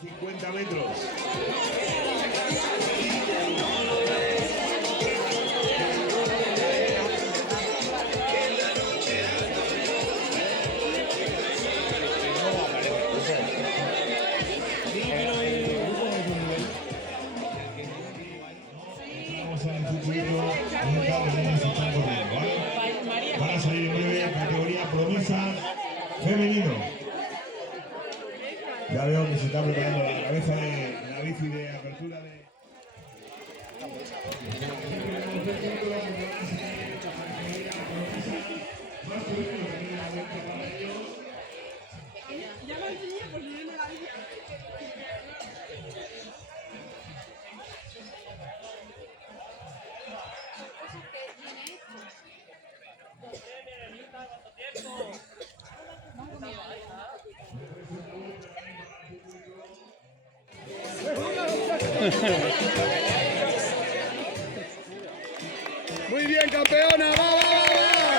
50 metros. Van a salir 9, categoría promesa femenino. Ya veo que se está preparando la cabeza de la bici de apertura de... Ya lo enseñé, pues yo no la vi. Muy bien, campeona, va, va, va.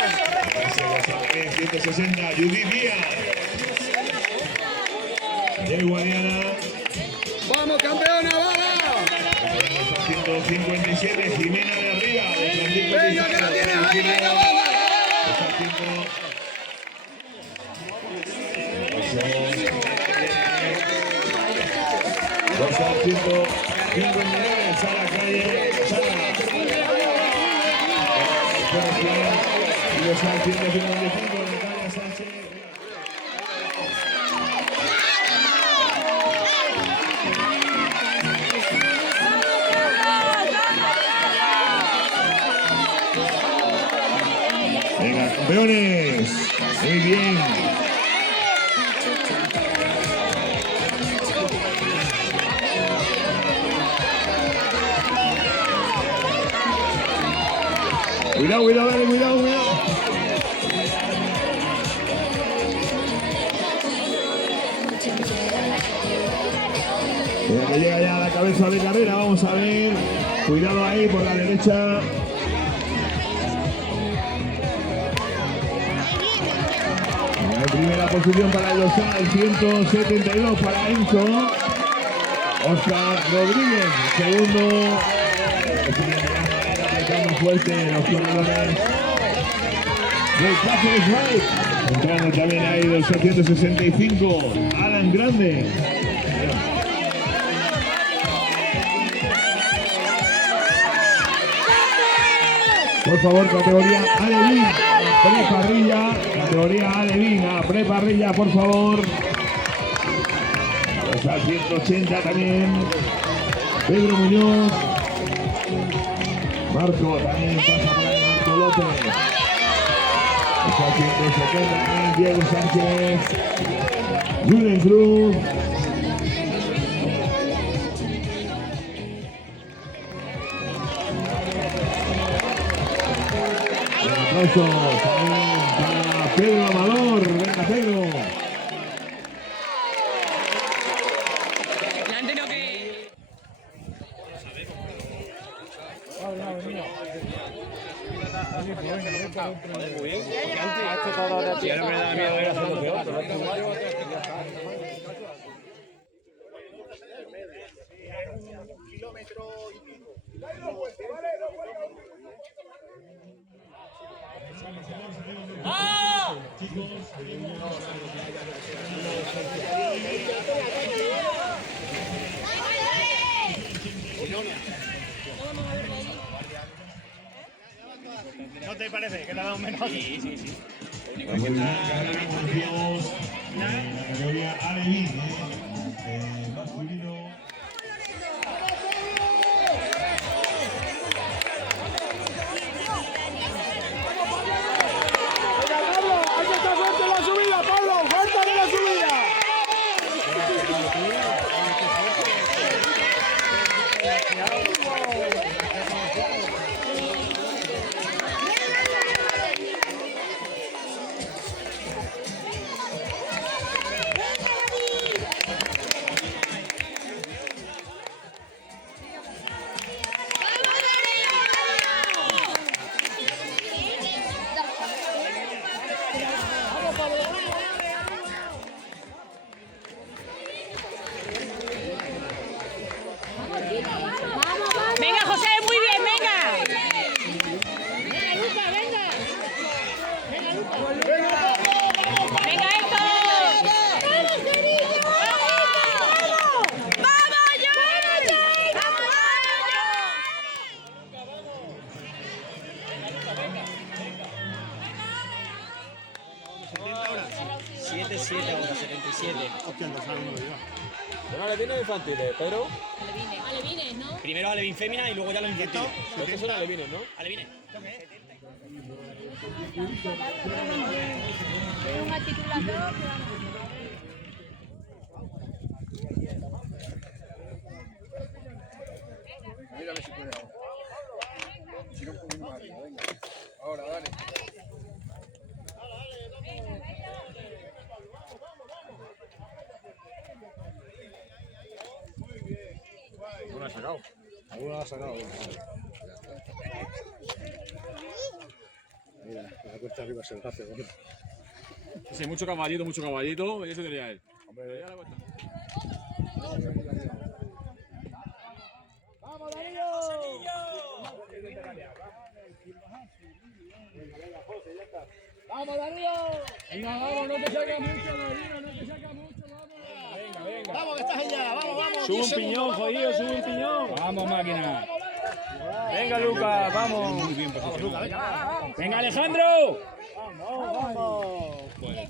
160, Judith Díaz. De Guadiana. Vamos, campeona, va, va. 157, Jimena de Arriba. Venga, que la tienes ahí, venga, va, va. 159, Sara Calle, Sara. Y los 155, Natalia Sánchez. Venga, campeones. Muy bien. Cuidado, cuidado, dale, cuidado, cuidado. Mira que llega ya a la cabeza de carrera, vamos a ver. Cuidado ahí por la derecha. En primera posición para el Osal, 172 para Enzo. Oscar Rodríguez, segundo. Apretando fuerte los corredores. Entrando también ahí del 765, Alan Grande. Por favor, categoría Alevín, preparrilla. Categoría Alevín, preparrilla, por favor. Vamos al 180 también. Pedro Muñoz. Marco también pasa por ahí, Marco López. Está 170 también, Diego Sánchez. Julen Cruz. Un aplauso también para Pedro Amador. Venga, Pedro. ¿No te parece que le ha dado menos? Sí, sí, sí. La categoría Alevín, masculino. Hostia, el dorsal uno lo lleva. ¿Son alevines infantiles, Pedro? Alevines, ¿no? Primero Alevín fémina y luego ya los infantiles. Estos son alevines, ¿no? Alevines. Es un articulador. Mira a ver si puede ahora. Si no, un poquito más arriba, venga. Ahora, dale. ¿Alguno ha sacado? ¿Alguno ha sacado? Mira, la cuesta arriba se lo hace. Sí, mucho caballito, y eso quería él. Hombre, ya la cuesta. ¡Vamos, Darío! ¡Vamos, Darío! Venga, vamos, no te saca mucho, Darío, no te saca mucho, vamos. Venga. Vamos, que estás allá, vamos. Sube un piñón, jodido, sube un piñón. Vamos, máquina. Venga, Lucas, vamos. Muy bien, vamos, Lucas, venga. Venga, Alejandro. Vamos. Puede.